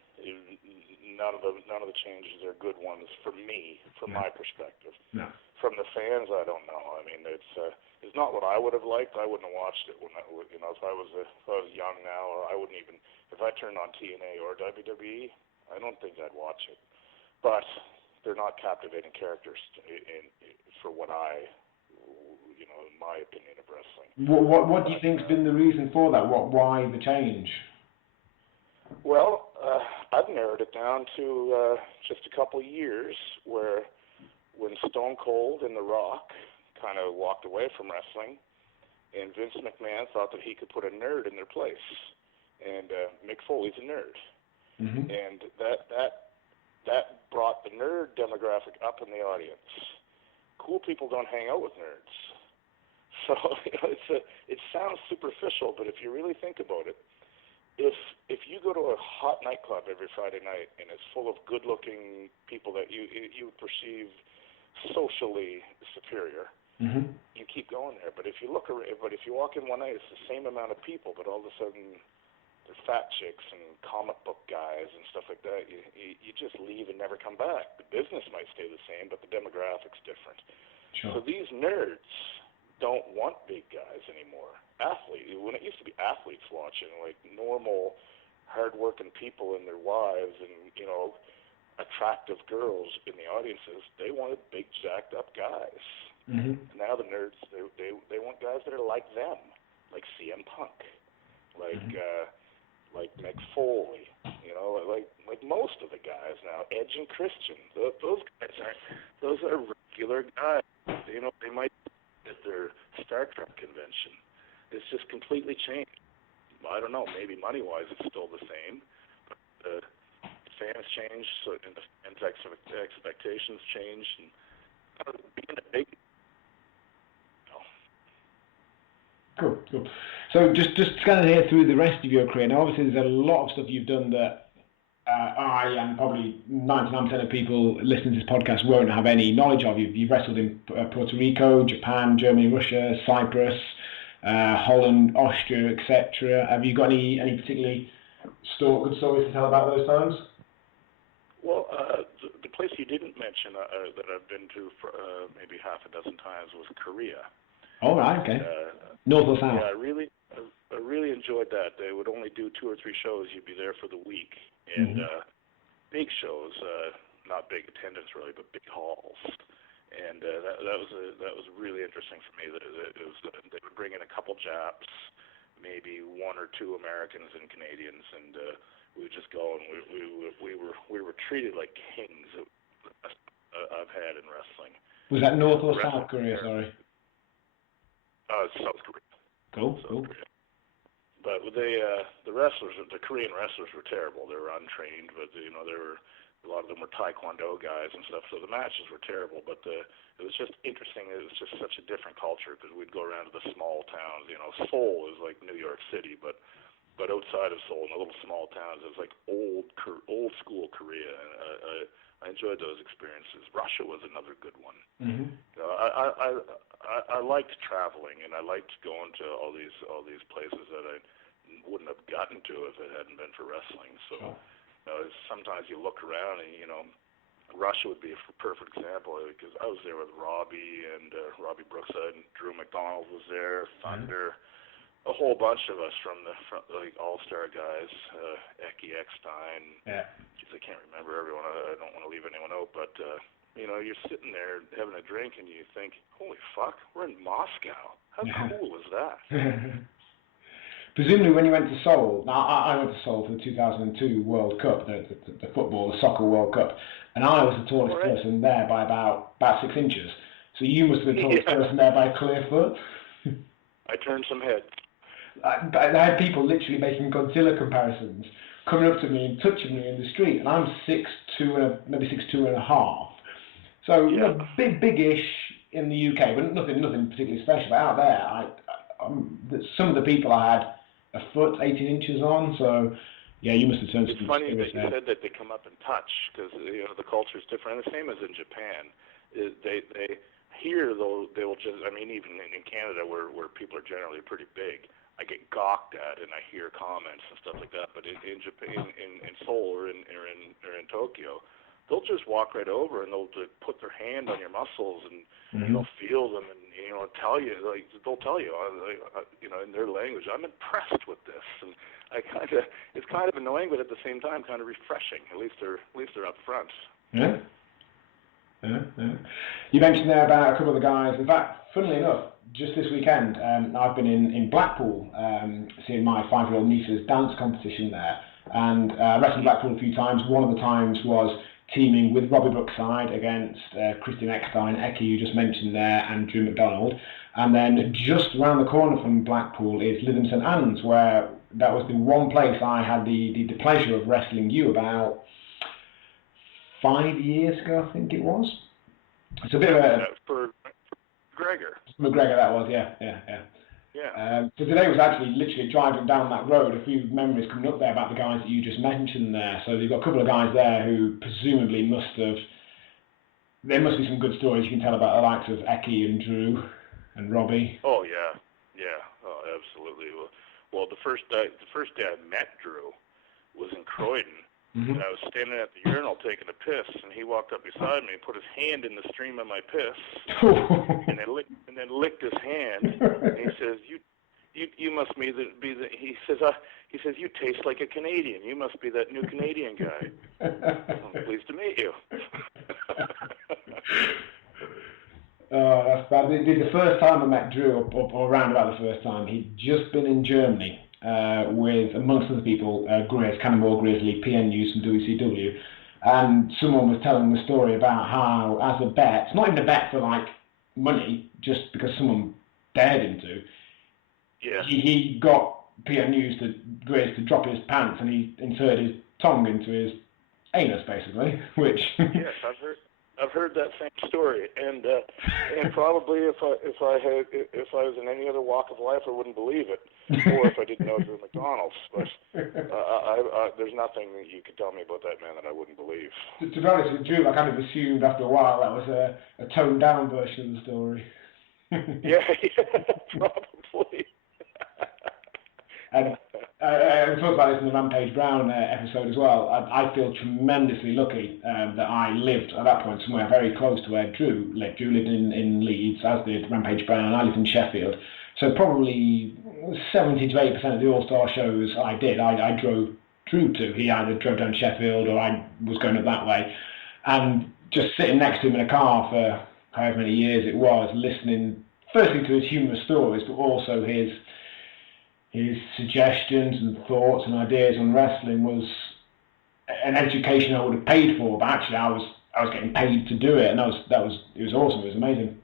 none of the changes are good ones for me, from my perspective. No. From the fans, I don't know. I mean, it's not what I would have liked. I wouldn't have watched it when you know, if I was young now, or I wouldn't even, if I turned on TNA or WWE, I don't think I'd watch it. But they're not captivating characters for what you know, in my opinion of wrestling. What do you think's been the reason for that? Why the change? Well, I've narrowed it down to just a couple years when Stone Cold and The Rock kind of walked away from wrestling, and Vince McMahon thought that he could put a nerd in their place, and Mick Foley's a nerd, and that brought the nerd demographic up in the audience. Cool people don't hang out with nerds. So it sounds superficial, but if you really think about it, if you go to a hot nightclub every Friday night and it's full of good-looking people that you would perceive socially superior, you keep going there. But if you walk in one night, it's the same amount of people, but all of a sudden they're fat chicks and comic book guys and stuff like that. You just leave and never come back. The business might stay the same, but the demographic's different. Sure. So these nerds don't want big guys anymore. When it used to be athletes watching, like normal, hard-working people and their wives and, attractive girls in the audiences, they wanted big, jacked-up guys. And now the nerds, they want guys that are like them, like CM Punk, like Mick Foley, like most of the guys now, Edge and Christian. Those are regular guys. They might at their Star Trek convention. It's just completely changed. I don't know, maybe money-wise it's still the same, but the fans change, so and the fans' expectations change, and being a big. Cool. So just scanning here through the rest of your career, now obviously there's a lot of stuff you've done that I and probably 99% of people listening to this podcast won't have any knowledge of. You've wrestled in Puerto Rico, Japan, Germany, Russia, Cyprus, Holland, Austria, etc. Have you got any particularly good stories to tell about those times? Well, the place you didn't mention that I've been to for maybe half a dozen times was Korea. Oh, right, okay. North or south? Yeah, I really enjoyed that. They would only do 2 or 3 shows. You'd be there for the week. And big shows, not big attendance really, but big halls. And that was really interesting for me. They would bring in a couple Japs, maybe 1 or 2 Americans and Canadians, and we would just go, and we were treated like kings. The best I've had in wrestling. Was that North or South Korea? Sorry. South Korea. Cool. Korea. But the Korean wrestlers were terrible. They were untrained, but a lot of them were Taekwondo guys and stuff. So the matches were terrible, but it was just interesting. It was just such a different culture because we'd go around to the small towns. Seoul is like New York City, but outside of Seoul, in the little small towns, it was like old school Korea. And I enjoyed those experiences. Russia was another good one. I liked traveling, and I liked going to all these places that I wouldn't have gotten to if it hadn't been for wrestling. So sometimes you look around, and Russia would be a perfect example because I was there with Robbie and Robbie Brookside, and Drew McDonald was there, Thunder. A whole bunch of us from like all-star guys, Eki Eckstein. Yeah. Geez, I can't remember everyone. I don't want to leave anyone out, but you're sitting there having a drink and you think, "Holy fuck, we're in Moscow! How cool is that?" Presumably, when you went to Seoul, now I went to Seoul for the 2002 World Cup, the soccer World Cup, and I was the tallest person there by about 6 inches. So you must have been the tallest person there by a clear foot. I turned some heads. I had people literally making Godzilla comparisons, coming up to me and touching me in the street, and I'm 6'2", maybe 6'2.5". So big-ish in the UK, but nothing particularly special. But out there, some of the people I had a foot, 18 inches on. So yeah, you must have turned. It's funny that you said that they come up and touch because the culture is different. And the same as in Japan, they here though they will just. I mean, even in Canada where people are generally pretty big. I get gawked at and I hear comments and stuff like that. But in Japan, in Seoul or in Tokyo, they'll just walk right over and they'll put their hand on your muscles and they'll feel them and tell you they'll tell you in their language. I'm impressed with this, and it's kind of annoying, but at the same time kind of refreshing. At least they're up front. Yeah. You mentioned there about a couple of the guys. In fact, funnily enough, just this weekend, I've been in Blackpool seeing my 5-year-old niece's dance competition there, and wrestled Blackpool a few times. One of the times was teaming with Robbie Brookside against Christian Eckstein, Eki, you just mentioned there, and Drew McDonald. And then just around the corner from Blackpool is Lytham St Anne's, where that was the one place I had the pleasure of wrestling you about 5 years ago, I think it was. It's a bit of a... For Gregor. McGregor, that was, yeah. Yeah. So today was actually literally driving down that road, a few memories coming up there about the guys that you just mentioned there. So you've got a couple of guys there who presumably there must be some good stories you can tell about the likes of Eki and Drew and Robbie. Oh yeah. Oh, absolutely. Well, the first day I met Drew was in Croydon. Mm-hmm. And I was standing at the urinal taking a piss, and he walked up beside me and put his hand in the stream of my piss, and then licked his hand. And he says, "You must be the." He says, "You taste like a Canadian. You must be that new Canadian guy." I'm pleased to meet you. Oh, that's bad. The first time I met Drew, or around about the first time, he'd just been in Germany with, amongst other people, Cannonball Grizzly, PN News from WCW, and someone was telling the story about how, as a bet, not even a bet for like money, just because someone dared him to, yeah. he got PN News to Grizz to drop his pants, and he inserted his tongue into his anus, basically, which... Yes, I've heard that same story, and probably if I was in any other walk of life, I wouldn't believe it, or if I didn't know Drew McDonald's. But there's nothing you could tell me about that man that I wouldn't believe. To be honest with Drew, I kind of assumed after a while that was a toned down version of the story. yeah, probably. And we talked about this in the Rampage Brown episode as well. I feel tremendously lucky that I lived at that point somewhere very close to where Drew lived. Drew lived in Leeds, as did Rampage Brown. I lived in Sheffield. So probably 70 to 80% of the All-Star shows I did, I drove Drew to. He either drove down to Sheffield or I was going up that way. And just sitting next to him in a car for however many years it was, listening firstly to his humorous stories, but also his suggestions and thoughts and ideas on wrestling was an education I would have paid for, but actually I was getting paid to do it, and it was awesome. It was amazing.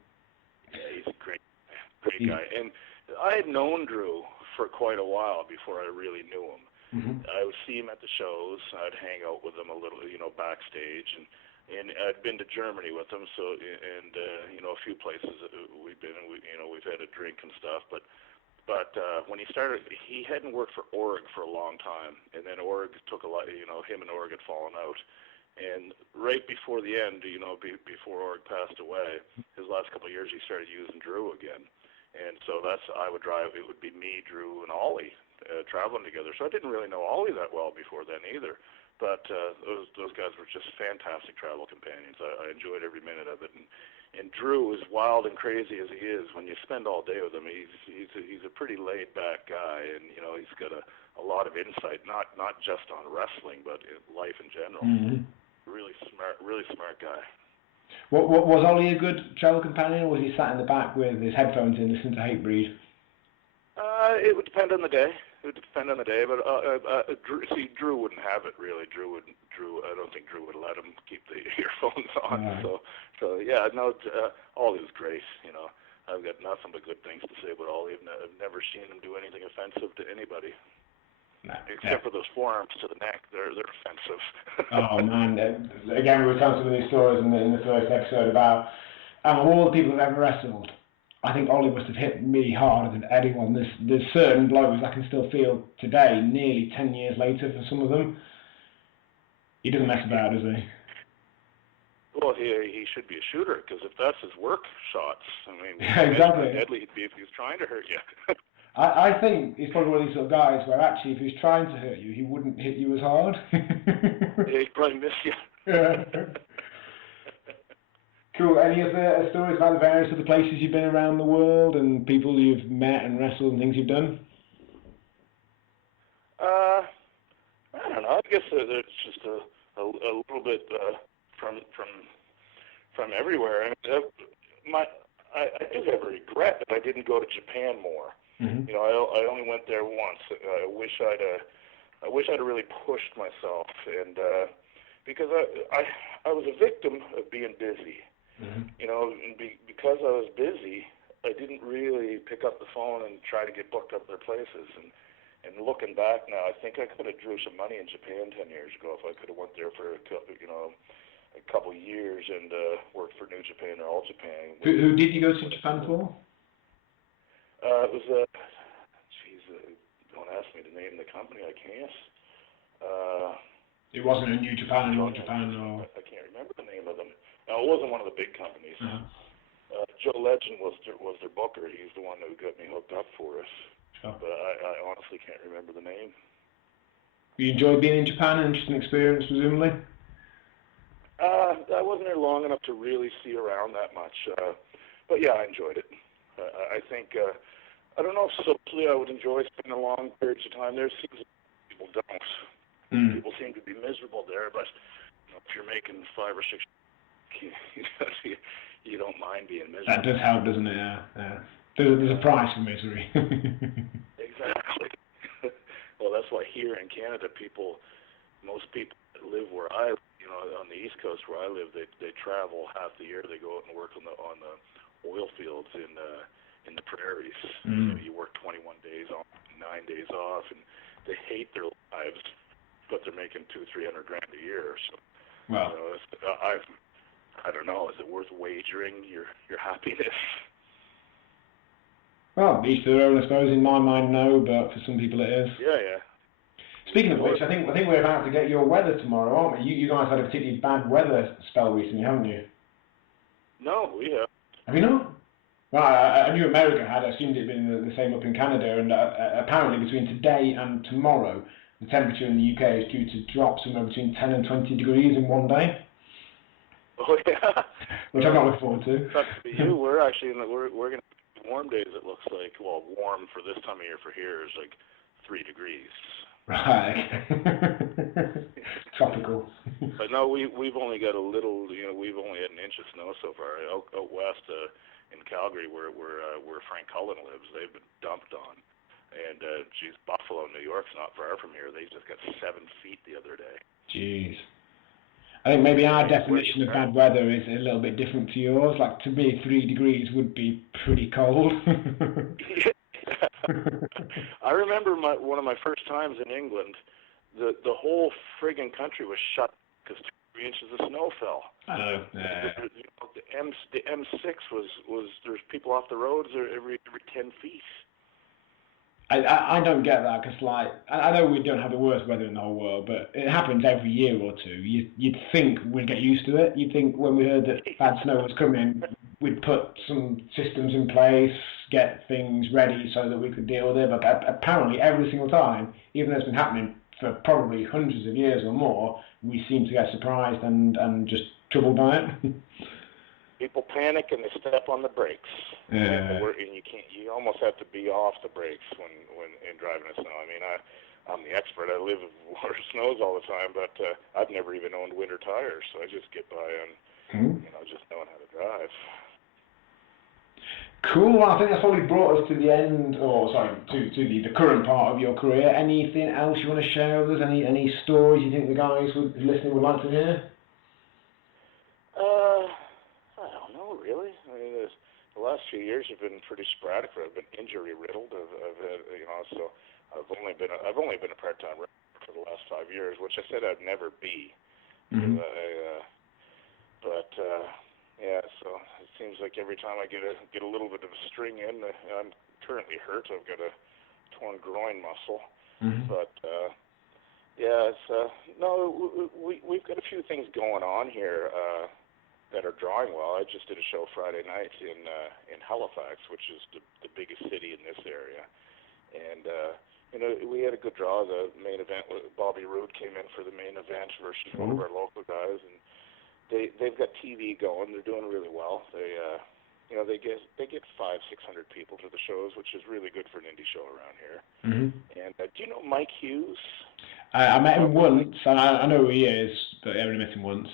Yeah, he's a great guy, and I had known Drew for quite a while before I really knew him. Mm-hmm. I would see him at the shows. I'd hang out with him a little, backstage, and I'd been to Germany with him, so and a few places we've been. We've had a drink and stuff, but when he started, he hadn't worked for Org for a long time, and then Org took a lot. Him and Org had fallen out, and right before the end, before Org passed away, his last couple of years, he started using Drew again, and so I would drive. It would be me, Drew, and Ollie traveling together. So I didn't really know Ollie that well before then either. But those guys were just fantastic travel companions. I enjoyed every minute of it. And Drew, as wild and crazy as he is, when you spend all day with him, he's a pretty laid back guy, and he's got a lot of insight, not just on wrestling, but in life in general. Mm-hmm. Really smart guy. What was Ollie a good travel companion, or was he sat in the back with his headphones in listening to Hatebreed? It would depend on the day. But Drew wouldn't have it really. I don't think Drew would let him keep the earphones on. Right. So yeah, no, Ollie was great. I've got nothing but good things to say about Ollie. I've never seen him do anything offensive to anybody. Except for those forearms to the neck, they're offensive. Oh man! Again, we were telling some of these stories in the first episode about of all the people I've ever wrestled. I think Ollie must have hit me harder than anyone. There's certain blows I can still feel today, nearly 10 years later for some of them. He doesn't mess about, does he? Well, he should be a shooter, because if that's his work shots, yeah, exactly. How deadly he'd be if he was trying to hurt you. I think he's probably one of these sort of guys where actually if he was trying to hurt you, he wouldn't hit you as hard. Yeah, he'd probably miss you. Yeah. Cool. Any other stories about the various other places you've been around the world and people you've met and wrestled and things you've done? I don't know. I guess there's just a little bit from everywhere. I do have a regret that I didn't go to Japan more. Mm-hmm. I only went there once. I wish I'd really pushed myself, and because I was a victim of being busy. Mm-hmm. Because I was busy, I didn't really pick up the phone and try to get booked up their places. And looking back now, I think I could have drew some money in Japan 10 years ago if I could have went there for a couple years and worked for New Japan or All Japan. Who did you go to Japan for? It was don't ask me to name the company. I can't. It wasn't a New Japan and Old Japan, or I can't remember the name of them. No, it wasn't one of the big companies. Joe Legend was their booker. He's the one who got me hooked up for us. Sure. But I honestly can't remember the name. You enjoyed being in Japan? An interesting experience, presumably. I wasn't there long enough to really see around that much. But yeah, I enjoyed it. I think I don't know if socially I would enjoy spending long periods of time there. It seems like people don't. People seem to be miserable there, but if you're making 5 or 6, you don't mind being miserable. That does help, doesn't it? Yeah. There's a price for misery. Exactly. Well, that's why here in Canada, most people that live where I, on the East Coast where I live, they travel half the year. They go out and work on the oil fields in the prairies. You work 21 days on, 9 days off, and they hate their lives, but they're making $200-300 grand a year. So, well, I don't know. Is it worth wagering your happiness? Well, each to their own, I suppose. In my mind, no, but for some people it is. Yeah. Speaking of which, I think we're about to get your weather tomorrow, aren't we? You guys had a particularly bad weather spell recently, haven't you? No, we have. Have you not? Well, I knew America had. I assumed it'd been the same up in Canada, and apparently between today and tomorrow, the temperature in the UK is due to drop somewhere between 10 and 20 degrees in one day. Oh yeah. Which I'm not looking forward to. Sucks to be you. We're actually we're going to have warm days. It looks like. Well, warm for this time of year for here is like 3 degrees. Right. Tropical. But no, we've only got a little. We've only had an inch of snow so far. Out west in Calgary, where Frank Cullen lives, they've been dumped on. And Buffalo, New York's not far from here. They just got 7 feet the other day. Jeez. I think maybe our definition of bad weather is a little bit different to yours. Like, to me, 3 degrees would be pretty cold. I remember one of my first times in England. The whole friggin' country was shut because 3 inches of snow fell. I know. Yeah. The M6 was there's people off the roads every 10 feet. I don't get that, because I know we don't have the worst weather in the whole world, but it happens every year or two. You'd think we'd get used to it. You'd think when we heard that bad snow was coming, we'd put some systems in place, get things ready so that we could deal with it. But apparently every single time, even though it's been happening for probably hundreds of years or more, we seem to get surprised and just troubled by it. People panic and they step on the brakes. Yeah. And you almost have to be off the brakes when in driving in snow. I mean, I'm the expert. I live where it snows all the time, but I've never even owned winter tires, so I just get by on just knowing how to drive. Cool. Well, I think that's probably brought us to the end, to the current part of your career. Anything else you want to share with us? Any stories you think the guys listening would like to hear? I don't know, really. I mean, the last few years have been pretty sporadic. I've been injury riddled. I've had, so I've only been a part-time wrestler for the last 5 years, which I said I'd never be. Mm-hmm. Yeah. So it seems like every time I get a little bit of a string in, I'm currently hurt. I've got a torn groin muscle, but yeah, it's we've got a few things going on here that are drawing well. I just did a show Friday night in Halifax, which is the biggest city in this area, and we had a good draw. The main event, Bobby Roode came in for the main event versus one of our local guys, and they've got TV going. They're doing really well. They get 500-600 people to the shows, which is really good for an indie show around here. Mm-hmm. And do you know Mike Hughes? I met him once, and I know who he is, but I only met him once.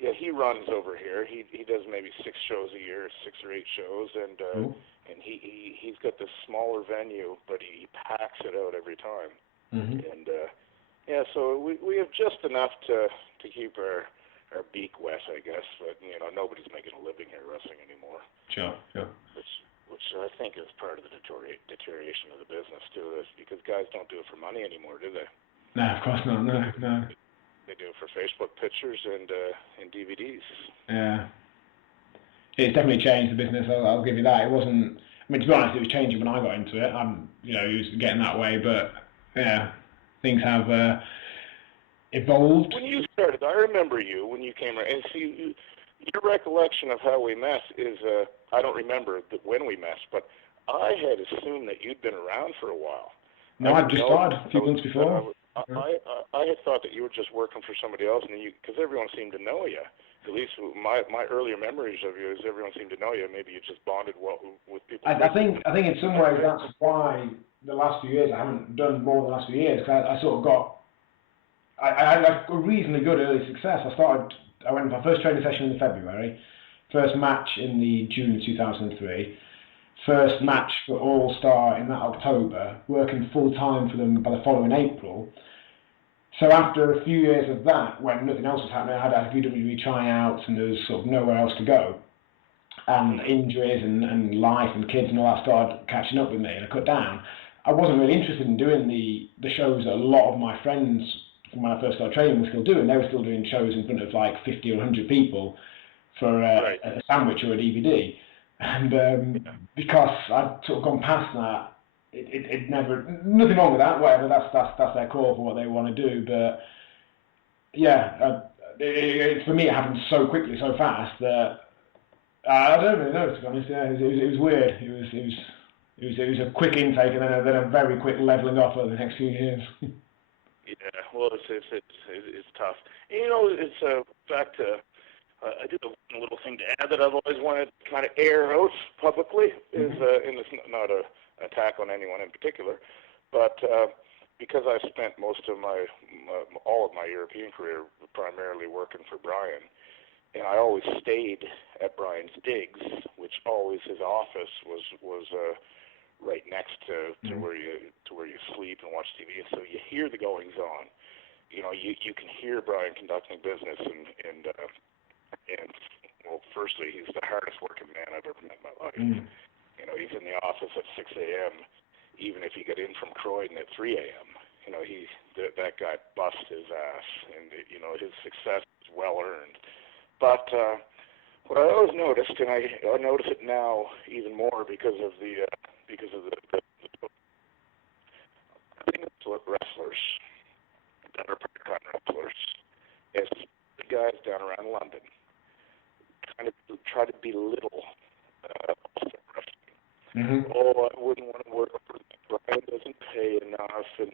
Yeah, he runs over here. He does maybe 6 shows a year, 6 or 8 shows, and he's got this smaller venue, but he packs it out every time. Mm-hmm. And so we have just enough to keep our beak wet, I guess. But nobody's making a living here wrestling anymore. Sure. Which I think is part of the deterioration of the business too, is because guys don't do it for money anymore, do they? No, of course not. No. They do it for Facebook pictures and DVDs. Yeah. It's definitely changed the business, I'll give you that. It wasn't... mean, to be honest, it was changing when I got into it. It was getting that way, but yeah, things have evolved. When you started, I remember you when you came around, and see, your recollection of how we met is, I don't remember when we met, but I had assumed that you'd been around for a while. No, I'd just started a few months before. I had thought that you were just working for somebody else, and because everyone seemed to know you. At least my earlier memories of you is everyone seemed to know you. Maybe you just bonded well with people. I think in some ways that's why the last few years I haven't done more than the last few years, because I sort of got. I had a reasonably good early success. I went to my first training session in February, first match in the June of 2003, first match for All-Star in that October, working full-time for them by the following April. So after a few years of that, when nothing else was happening, I had a few WWE tryouts and there was sort of nowhere else to go. And injuries and life and kids and all that started catching up with me, and I cut down. I wasn't really interested in doing the shows that a lot of my friends when I first started training were still doing. They were still doing shows in front of like 50 or 100 people for a sandwich or a DVD. And because I'd sort of gone past that, it never, nothing wrong with that, whatever, that's their call for what they want to do. But yeah, for me it happened so quickly, so fast that I don't really know, to be honest. Yeah, it was weird. It was a quick intake and then a very quick leveling off over the next few years. Yeah, well, it's tough. And, it's back to. I do have a little thing to add that I've always wanted to kind of air out publicly is, and it's not an attack on anyone in particular, but because I spent most of all of my European career primarily working for Brian, and I always stayed at Brian's digs, which always his office was right next to where you sleep and watch TV, and so you hear the goings on. You can hear Brian conducting business and well, firstly, he's the hardest working man I've ever met in my life. He's in the office at 6 a.m. Even if he got in from Croydon at 3 a.m. That guy busts his ass, and his success is well earned. But what I always noticed, and I notice it now even more because of the wrestlers that are part-time wrestlers, as the guys down around London kind of try to belittle wrestling. Oh, I wouldn't want to work for Brian doesn't pay enough, and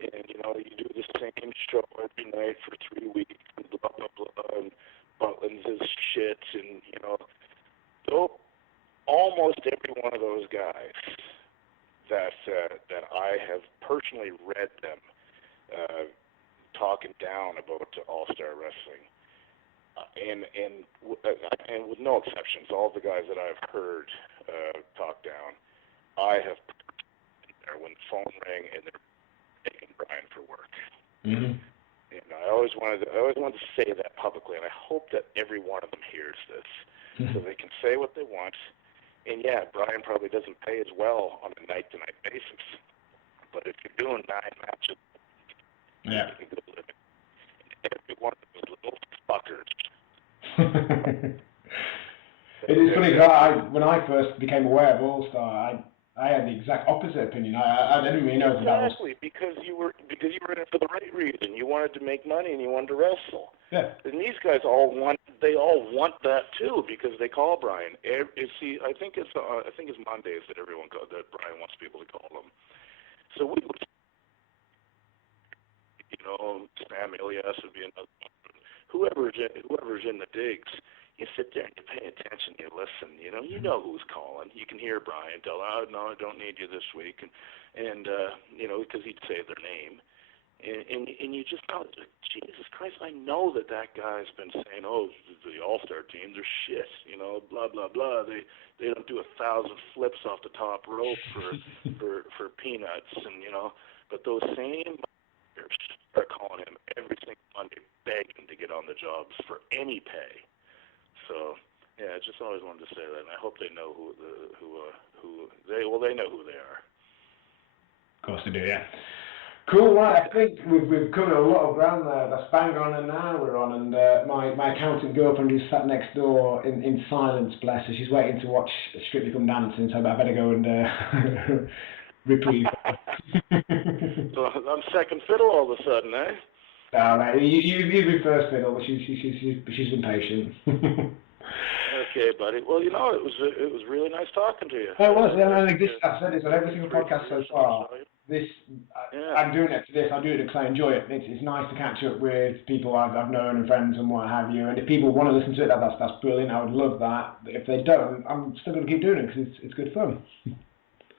you do the same show every night for 3 weeks, and blah blah blah, and Butlins is shit, and almost every one of those guys that I have personally read them talking down about All-Star Wrestling. And with no exceptions, all the guys that I've heard talk down, I have been there when the phone rang and they're taking Brian for work. And I always wanted to say that publicly, and I hope that every one of them hears this, so they can say what they want. And yeah, Brian probably doesn't pay as well on a night-to-night basis, but if you're doing 9 matches, you can go living. Every one of those little fuckers. It is funny because when I first became aware of All-Star, I had the exact opposite opinion. I didn't really know that that was... Exactly, because you were in it for the right reason. You wanted to make money and you wanted to wrestle. Yeah. And these guys all want that too because they call Brian. I think it's Mondays that that Brian wants people to call them. So we would, Sam Elias would be another one. Whoever's in the digs, you sit there and you pay attention, you listen, you know who's calling. You can hear Brian tell, oh, no, I don't need you this week, and because he'd say their name. And you just go, Jesus Christ, I know that guy's been saying, oh, the All-Star team, they're shit, blah, blah, blah. They don't do 1,000 flips off the top rope for peanuts, and, but those same players are calling him every single Monday, begging to get on the jobs for any pay. So, yeah, I just always wanted to say that, and I hope they know they know who they are. Of course they do, yeah. Cool, right. I think we've covered a lot of ground there. That's bang on an hour we're on, and my accountant girlfriend who's sat next door in silence, bless her, she's waiting to watch Strictly Come Dancing, so I better go and reprieve. So I'm second fiddle all of a sudden, eh? No, mate, you be first fiddle, but she's impatient. Okay, buddy. Well, it was really nice talking to you. It was. I think I've said this on every single podcast so far. I'm doing it for this. I do it because I enjoy it. It's nice to catch up with people I've known and friends and what have you. And if people want to listen to it, that's brilliant. I would love that. If they don't, I'm still going to keep doing it because it's good fun.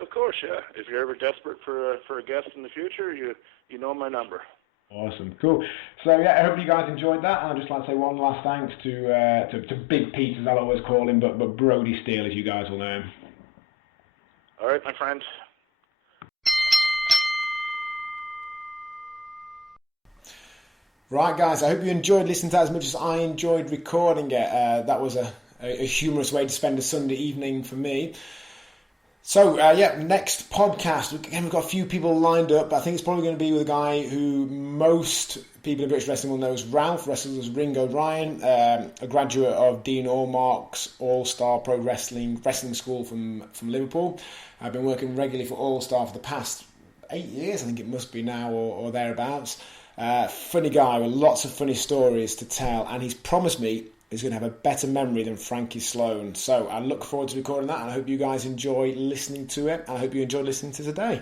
Of course, yeah. If you're ever desperate for a guest in the future, you know my number. Awesome, cool. So yeah, I hope you guys enjoyed that. And I'd just like to say one last thanks to Big Pete, as I'll always call him, but Broadie Steele, as you guys will know him. All right, my friend. Right, guys, I hope you enjoyed listening to that as much as I enjoyed recording it. That was a humorous way to spend a Sunday evening for me. So, next podcast. Again, we've got a few people lined up. I think it's probably going to be with a guy who most people in British wrestling will know as Ralph, wrestled as Ringo Ryan, a graduate of Dean Allmark's All-Star Pro Wrestling School from Liverpool. I've been working regularly for All-Star for the past 8 years, I think it must be now, or thereabouts. Funny guy with lots of funny stories to tell, and he's promised me he's going to have a better memory than Frankie Sloan. So I look forward to recording that, and I hope you guys enjoy listening to it, and I hope you enjoyed listening to today.